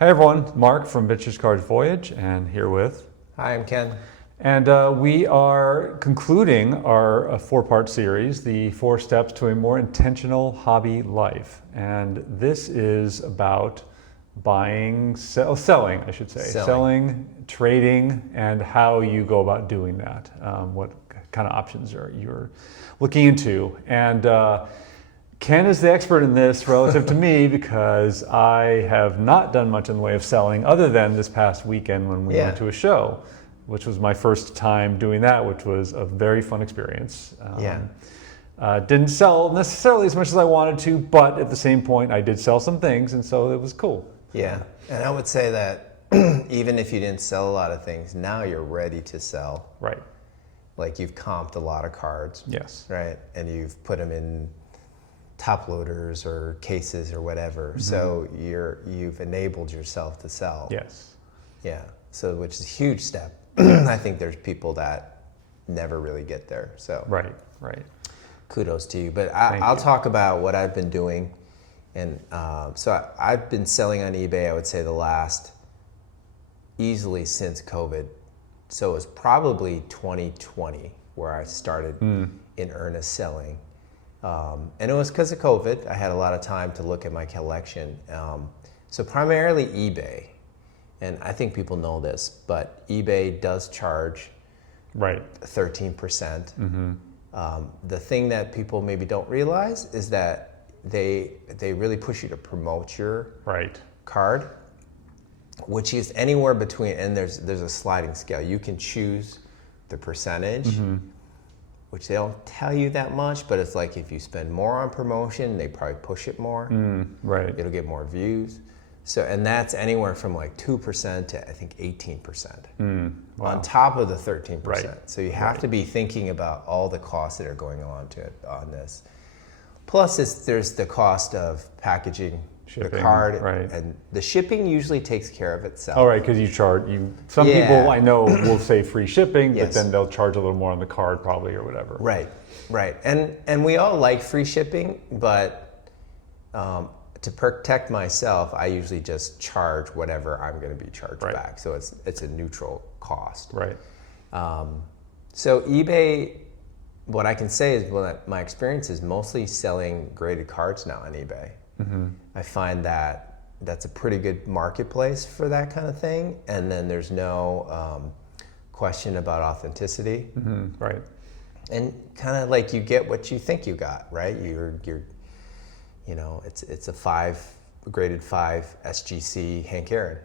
Hi everyone, Mark from Vintage Card Voyage, and here with. Hi, I'm Ken. And we are concluding our four-part series, the 4 Steps to a More Intentional Hobby Life. And this is about selling, I should say. Selling, trading, and how you go about doing that. What kind of options you're looking into. And Ken is the expert in this relative to me because I have not done much in the way of selling other than this past weekend when we went to a show, which was my first time doing that, which was a very fun experience. Didn't sell necessarily as much as I wanted to, but at the same point I did sell some things, and so it was cool. Yeah, and I would say that even if you didn't sell a lot of things, now you're ready to sell. Right. Like you've comped a lot of cards. Yes. Right, and you've put them in top loaders or cases or whatever. Mm-hmm. So you've enabled yourself to sell. Yes. Yeah. So which is a huge step. I think there's people that never really get there. So right. Kudos to you. But I'll talk about what I've been doing, and so I've been selling on eBay. I would say the last easily since COVID. So it was probably 2020 where I started in earnest selling. And it was because of COVID. I had a lot of time to look at my collection. So primarily eBay. And I think people know this, but eBay does charge 13%. Mm-hmm. The thing that people maybe don't realize is that they really push you to promote your card, which is anywhere between, and there's a sliding scale. You can choose the percentage, which they don't tell you that much, but it's like if you spend more on promotion, they probably push it more. It'll get more views. So, and that's anywhere from like 2% to I think 18%. On top of the 13%. So you have to be thinking about all the costs that are going on this. Plus there's the cost of packaging shipping, the card, and the shipping usually takes care of itself. Oh, right, because some people I know will say free shipping, but then they'll charge a little more on the card probably or whatever. Right. And we all like free shipping, but to protect myself, I usually just charge whatever I'm going to be charged back. So it's a neutral cost. Right. So eBay, what I can say is my experience is mostly selling graded cards now on eBay. Mm-hmm. I find that that's a pretty good marketplace for that kind of thing, and then there's no question about authenticity. Mm-hmm. Right. And kind of like you get what you think you got, right? It's a graded 5 SGC Hank Aaron.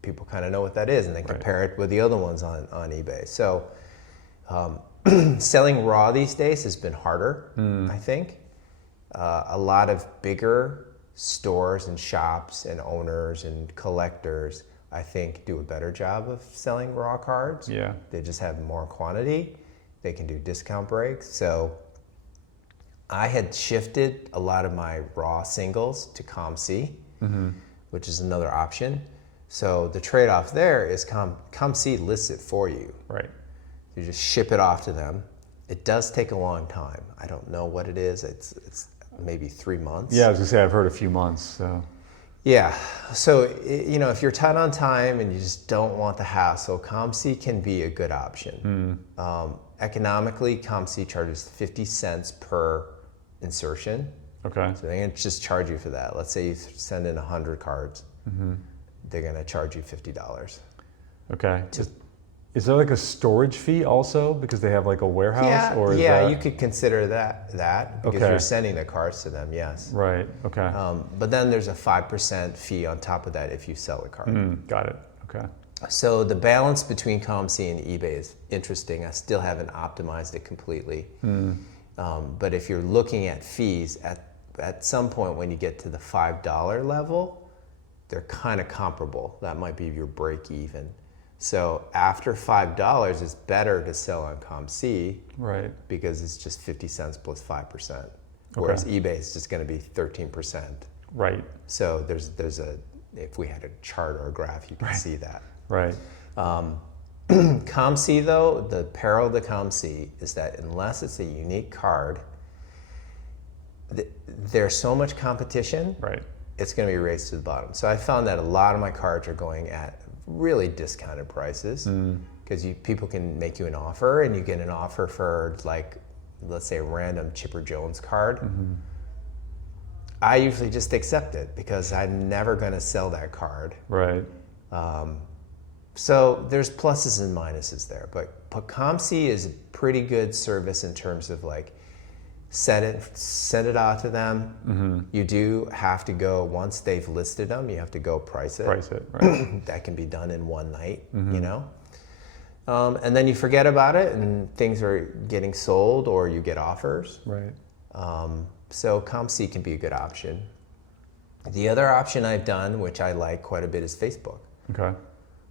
People kind of know what that is, and they compare it with the other ones on eBay. So selling raw these days has been harder, I think. A lot of bigger stores and shops and owners and collectors, I think, do a better job of selling raw cards. Yeah. They just have more quantity. They can do discount breaks. So I had shifted a lot of my raw singles to ComC, which is another option. So the trade-off there is ComC lists it for you. Right. You just ship it off to them. It does take a long time. I don't know what it is. It's maybe 3 months. Yeah, I was gonna say I've heard a few months. So. Yeah. So if you're tight on time and you just don't want the hassle, ComC can be a good option. Economically, ComC charges 50 cents per insertion. Okay. So they're gonna just charge you for that. Let's say you send in 100 cards. They're gonna charge you $50. Okay. Is there like a storage fee also because they have like a warehouse? You could consider that because you're sending the cards to them. Yes. Right. Okay. But then there's a 5% fee on top of that if you sell a card. Got it. Okay. So the balance between ComC and eBay is interesting. I still haven't optimized it completely. But if you're looking at fees, at some point when you get to the $5 level, they're kind of comparable. That might be your break even. So after $5, it's better to sell on ComC, because it's just 50 cents plus 5%. Whereas eBay is just going to be 13%. Right. So there's if we had a chart or a graph, you can see that. Right. ComC though, the peril of the ComC is that unless it's a unique card, there's so much competition it's going to be raced to the bottom. So I found that a lot of my cards are going at really discounted prices because people can make you an offer, and you get an offer for, like, let's say a random Chipper Jones card. I usually just accept it because I'm never going to sell that card. Right. So there's pluses and minuses there, but ComC is a pretty good service in terms of, like, send it out to them. You do have to go, once they've listed them, you have to go price it. Right. That can be done in one night, you know? And then you forget about it and things are getting sold, or you get offers. Right. So ComC can be a good option. The other option I've done, which I like quite a bit, is Facebook. Okay.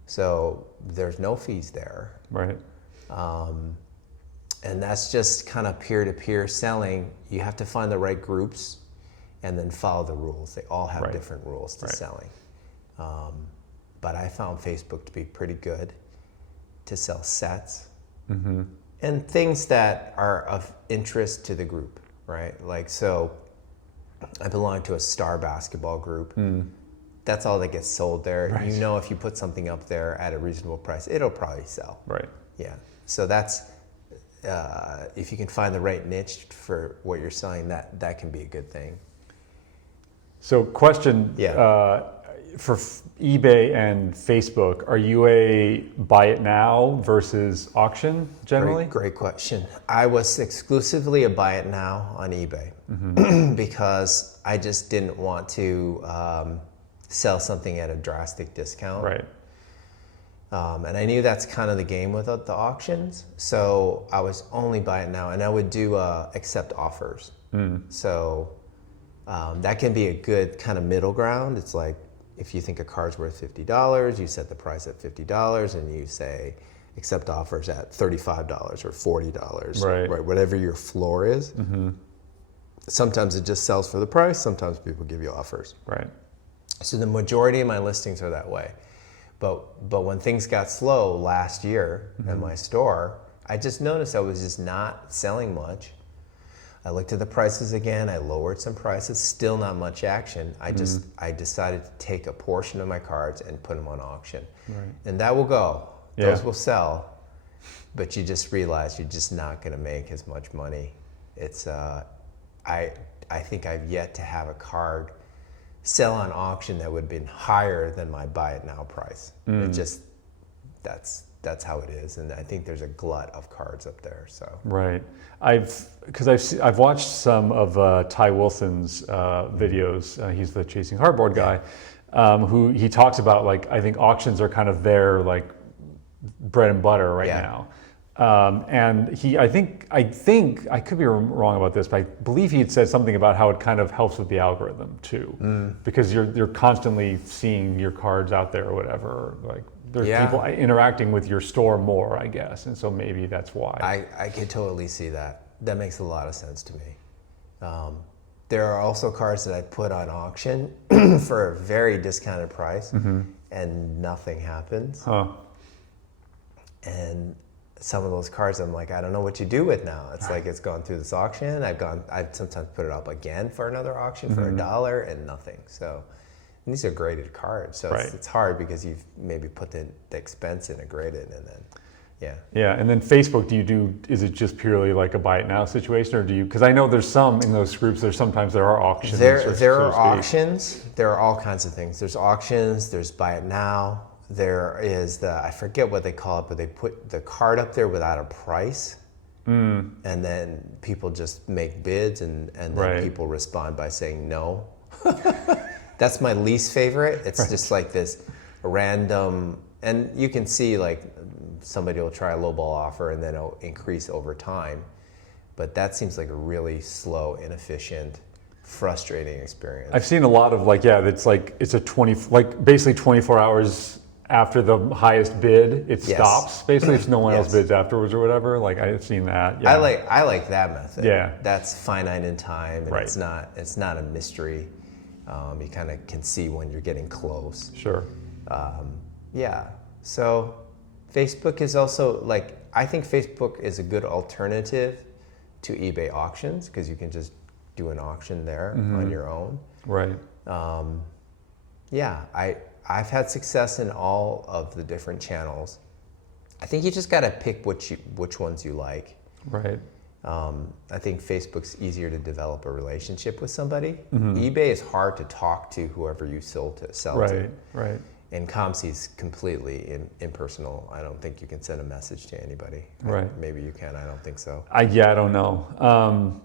So there's no fees there. Right. And that's just kind of peer-to-peer selling. You have to find the right groups and then follow the rules. They all have different rules to selling. But I found Facebook to be pretty good to sell sets and things that are of interest to the group, right? Like, so I belong to a star basketball group. That's all that gets sold there. Right. You know, if you put something up there at a reasonable price, it'll probably sell. Right. Yeah. So that's, if you can find the right niche for what you're selling, that can be a good thing. So question, for eBay and Facebook, are you a buy it now versus auction generally? Great question. I was exclusively a buy it now on eBay because I just didn't want to sell something at a drastic discount. Right. And I knew that's kind of the game with the auctions. So I was only buy it now, and I would do accept offers. So that can be a good kind of middle ground. It's like, if you think a card's worth $50, you set the price at $50 and you say accept offers at $35 or $40, right? Whatever your floor is. Sometimes it just sells for the price. Sometimes people give you offers. Right. So the majority of my listings are that way. But when things got slow last year at my store, I just noticed I was just not selling much. I looked at the prices again. I lowered some prices. Still not much action. I decided to take a portion of my cards and put them on auction, and that will go. Those will sell, but you just realize you're just not going to make as much money. It's I think I've yet to have a card sell on auction that would have been higher than my buy it now price. It just that's how it is, and I think there's a glut of cards up there. So right, I've watched some of Ty Wilson's videos. He's the Chasing Hardboard guy, who he talks about, like, I think auctions are kind of their, like, bread and butter right now. And I think I could be wrong about this, but I believe he had said something about how it kind of helps with the algorithm too, because you're constantly seeing your cards out there or whatever. Like, there's people interacting with your store more, I guess, and so maybe that's why. I can totally see that. That makes a lot of sense to me. There are also cards that I put on auction for a very discounted price, and nothing happens. And some of those cards, I'm like, I don't know what you do with now. It's like, it's gone through this auction. I've sometimes put it up again for another auction for $1 and nothing. So, and these are graded cards. So it's hard because you've maybe put the expense in a graded, and then, Yeah, and then Facebook, is it just purely like a buy it now situation, or do you, because I know there's some in those groups, sometimes there are auctions. There are auctions. There are all kinds of things. There's auctions, there's buy it now. There is I forget what they call it, but they put the card up there without a price. And then people just make bids, and then people respond by saying no. That's my least favorite. It's just like this random, and you can see, like, somebody will try a lowball offer and then it'll increase over time. But that seems like a really slow, inefficient, frustrating experience. I've seen a lot of, like, it's like, it's basically 24 hours after the highest bid, it stops. Basically, if no one else bids afterwards or whatever. Like, I've seen that. Yeah. I like that method. Yeah. That's finite in time, and it's not a mystery. You kind of can see when you're getting close. Sure. So Facebook is also, like, I think Facebook is a good alternative to eBay auctions because you can just do an auction there on your own. Right. Yeah, I've had success in all of the different channels. I think you just got to pick which ones you like. Right. I think Facebook's easier to develop a relationship with somebody. eBay is hard to talk to whoever you sell to. Right. Right. And ComSe's completely impersonal. I don't think you can send a message to anybody. Right. Maybe you can. I don't think so. I don't know.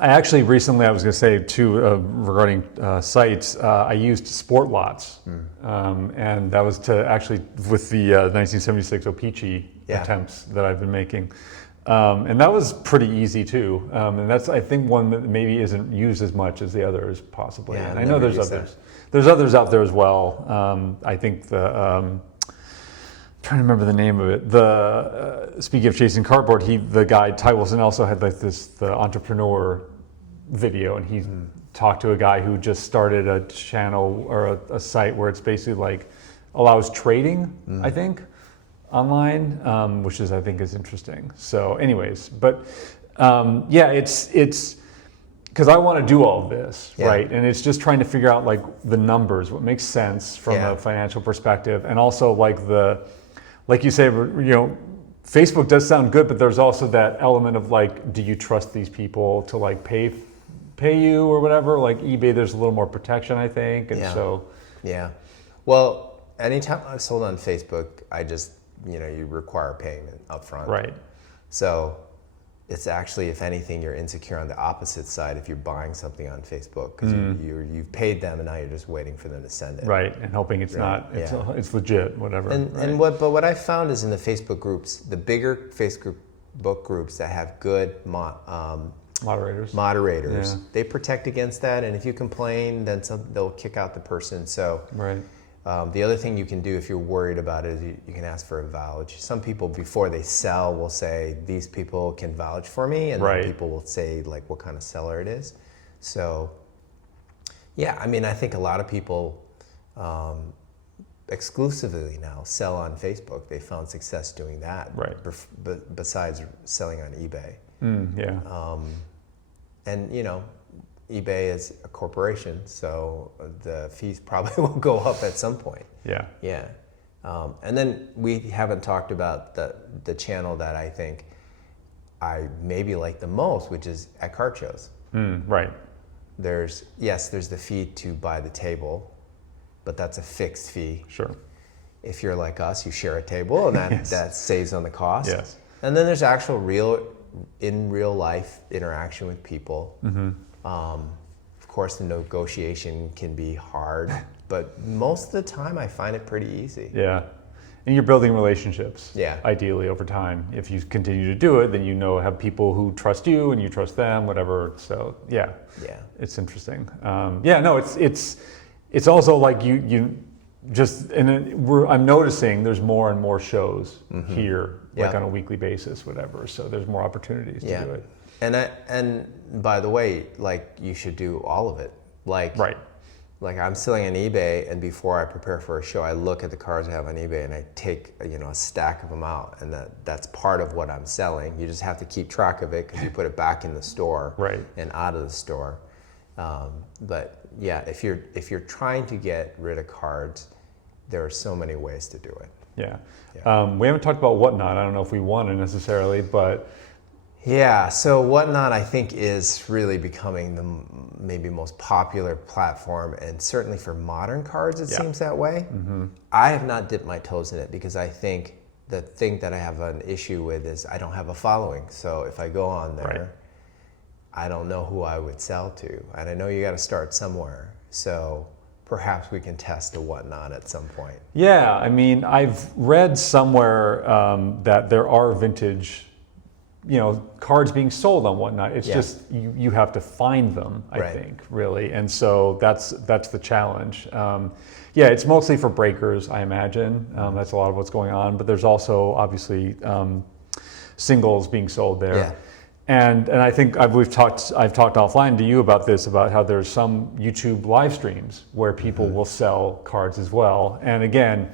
I actually recently, I was going to say too, regarding sites, I used Sport Lots, and that was to actually with the 1976 O-Pee-Chee attempts that I've been making, and that was pretty easy too. And that's, I think, one that maybe isn't used as much as the others possibly. Yeah, and I know there's others. That. There's others out there as well. I think the trying to remember the name of it. The speaking of chasing cardboard, the guy Ty Wilson also had like the entrepreneur video, and he talked to a guy who just started a channel or a site where it's basically like allows trading, I think, online, which is I think is interesting. So, anyways, but it's because I want to do all of this, right? And it's just trying to figure out like the numbers, what makes sense from a financial perspective, and also like you say, Facebook does sound good, but there's also that element of like, do you trust these people to like pay you or whatever? Like eBay, there's a little more protection, I think, and so. Yeah. Well, anytime I've sold on Facebook, I just you require payment up front. Right. So it's actually, if anything, you're insecure on the opposite side if you're buying something on Facebook because you've paid them and now you're just waiting for them to send it. Right, and hoping it's not, it's legit, whatever. And what I found is in the Facebook groups, the bigger Facebook groups that have good moderators, they protect against that, and if you complain, then they'll kick out the person. So. Right. The other thing you can do if you're worried about it is you can ask for a vouch. Some people, before they sell, will say, these people can vouch for me, and then people will say like what kind of seller it is. So, yeah, I mean, I think a lot of people exclusively now sell on Facebook. They found success doing that, besides selling on eBay. And eBay is a corporation, so the fees probably will go up at some point. Yeah. And then we haven't talked about the channel that I think I maybe like the most, which is at card shows. Right. There's the fee to buy the table, but that's a fixed fee. Sure. If you're like us, you share a table, and that saves on the cost. Yes. And then there's actual real life interaction with people. Of course, the negotiation can be hard, but most of the time I find it pretty easy. Yeah. And you're building relationships, ideally over time. If you continue to do it, then have people who trust you and you trust them, whatever. So it's interesting. It's also like you just, and I'm noticing there's more and more shows here, like on a weekly basis, whatever. So there's more opportunities to do it. And by the way, like you should do all of it. Like I'm selling on eBay, and before I prepare for a show, I look at the cards I have on eBay and I take a stack of them out, and that's part of what I'm selling. You just have to keep track of it because you put it back in the store and out of the store. But yeah, if you're trying to get rid of cards, there are so many ways to do it. We haven't talked about Whatnot. I don't know if we want to necessarily, but. Yeah, so Whatnot I think is really becoming the maybe most popular platform, and certainly for modern cards it seems that way. I have not dipped my toes in it because I think the thing that I have an issue with is I don't have a following. So if I go on there, I don't know who I would sell to, and I know you got to start somewhere. So perhaps we can test a Whatnot at some point. Yeah, I mean, I've read somewhere that there are vintage cards being sold on Whatnot. It's just you have to find them, I think, really, and so that's the challenge. It's mostly for breakers, I imagine. That's a lot of what's going on, but there's also obviously singles being sold there. And I think I've talked offline to you about this, about how there's some YouTube live streams where people will sell cards as well. And again,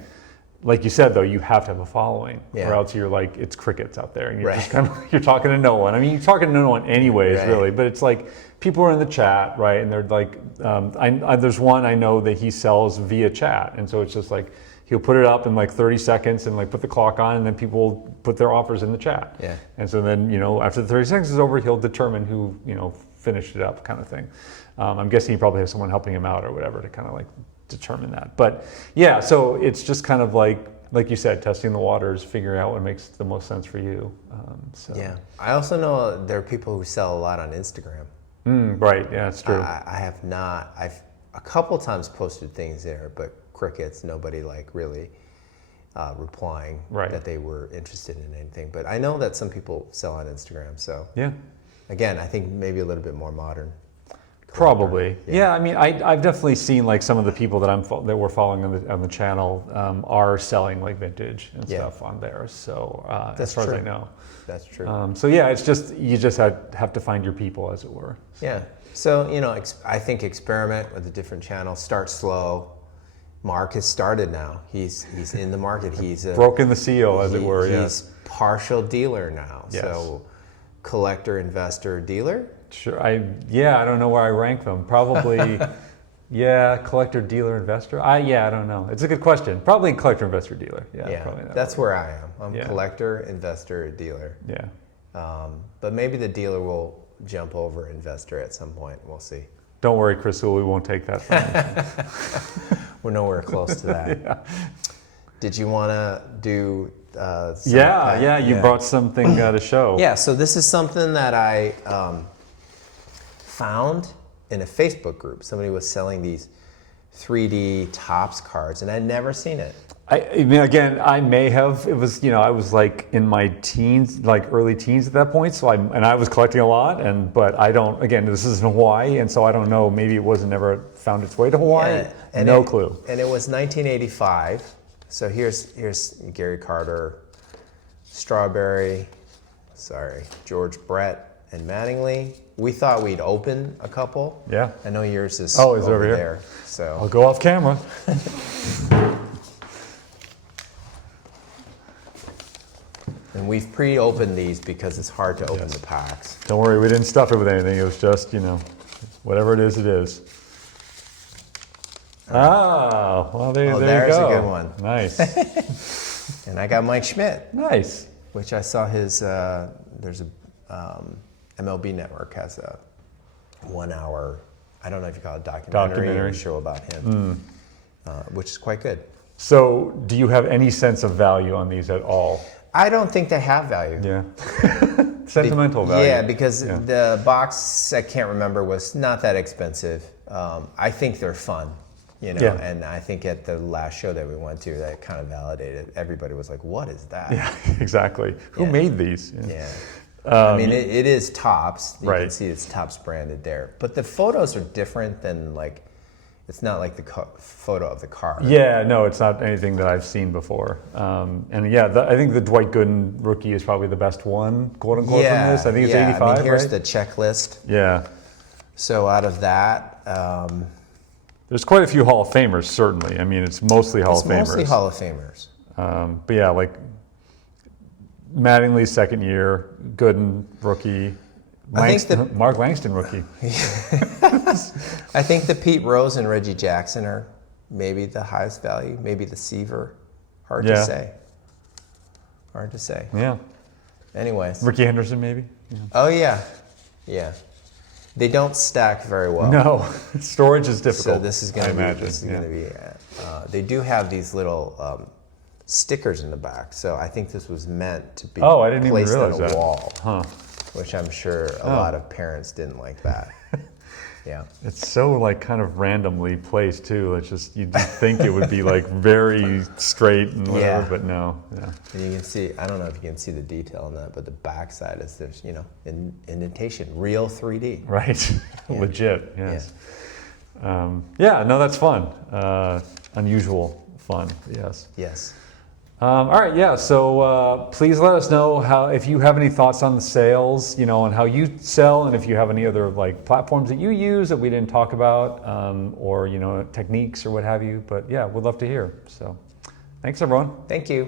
like you said though, you have to have a following, Yeah. or else you're like it's crickets out there, and you're Right. just kind of you're talking to no one. I mean, you're talking to no one anyways, Right. really. But it's like people are in the chat, right? And they're like, there's one I know that he sells via chat, and so it's just like he'll put it up in like 30 seconds and like put the clock on, and then people put their offers in the chat. Yeah. And so then after the 30 seconds is over, he'll determine who finished it up, kind of thing. I'm guessing he probably has someone helping him out or whatever to kind of like determine that. But yeah, so it's just kind of like you said, testing the waters, figuring out what makes the most sense for you. Yeah. I also know there are people who sell a lot on Instagram. Right. Yeah, it's true. I have not. I've a couple times posted things there, but crickets. Nobody like really replying that they were interested in anything. But I know that some people sell on Instagram. So yeah. Again, I think maybe a little bit more modern. Probably, yeah. I mean, I've definitely seen like some of the people that we're following on the channel are selling like vintage and stuff on there. So as far as I know, that's true. So yeah, it's just you just have to find your people, as it were. So. Yeah. So I think experiment with a different channel. Start slow. Mark has started now. He's in the market. He's broken the seal, as it were. He's partial dealer now. Yes. So collector, investor, dealer. Sure. I don't know where I rank them. Probably, collector, dealer, investor. I don't know. It's a good question. Probably collector, investor, dealer. Yeah. Probably that's where I am. I'm Yeah. collector, investor, dealer. Yeah. But maybe the dealer will jump over investor at some point. We'll see. Don't worry, Crystal. We won't take that from you. We're nowhere close to that. Yeah. Did you want to do? You brought something to show. Yeah. So this is something that I found in a Facebook group. Somebody was selling these 3D Topps cards, and I'd never seen it. I mean, again, I may have. It was, I was like in my teens, like early teens at that point. So I was collecting a lot, but I don't. Again, this is in Hawaii, and so I don't know. Maybe it wasn't never found its way to Hawaii. Yeah, no clue. And it was 1985. So here's Gary Carter, George Brett, and Mattingly. We thought we'd open a couple. Yeah. I know yours is over here. there. So I'll go off camera. And we've pre-opened these because it's hard to open the packs. Don't worry, we didn't stuff it with anything. It was just, whatever it is, it is. Well, there you go. There's a good one. Nice. And I got Mike Schmidt. Nice. Which I saw his, there's a, MLB Network has a 1 hour, I don't know if you call it documentary or a show about him, which is quite good. So do you have any sense of value on these at all? I don't think they have value. Yeah. Sentimental value. Yeah, because the box, I can't remember, was not that expensive. I think they're fun, and I think at the last show that we went to, that kind of validated. Everybody was like, what is that? Yeah, exactly. Who made these? Yeah. I mean, it is Topps. You Right. can see it's Topps branded there. But the photos are different than it's not like the photo of the car. Yeah, no, it's not anything that I've seen before. I think the Dwight Gooden rookie is probably the best one, quote unquote, from this. I think it's 85, I mean, here's right? the checklist. Yeah. So out of that... there's quite a few Hall of Famers, certainly. I mean, it's mostly Hall of Famers. Mostly Hall of Famers. But yeah, like Mattingly's second year, Gooden rookie, Mark Langston rookie. I think the Pete Rose and Reggie Jackson are maybe the highest value, maybe the Seaver. Hard to say. Hard to say. Yeah. Anyways. Ricky Henderson, maybe? Yeah. Oh, yeah. Yeah. They don't stack very well. No. Storage is difficult. So this is going to be, they do have these little stickers in the back. So I think this was meant to be I didn't placed even on realize a that. wall. Huh. Which I'm sure a lot of parents didn't like that. Yeah. It's so like kind of randomly placed too. It's just you'd think it would be like very straight and whatever, but no. Yeah. And you can see, I don't know if you can see the detail on that, but the backside is there's, indentation, real 3D. Right. Legit. Yes. No, that's fun. Unusual fun. Yes. Yes. All right, yeah. So please let us know if you have any thoughts on the sales, on how you sell, and if you have any other like platforms that you use that we didn't talk about, or techniques or what have you. But yeah, we'd love to hear. So Thanks, everyone. Thank you.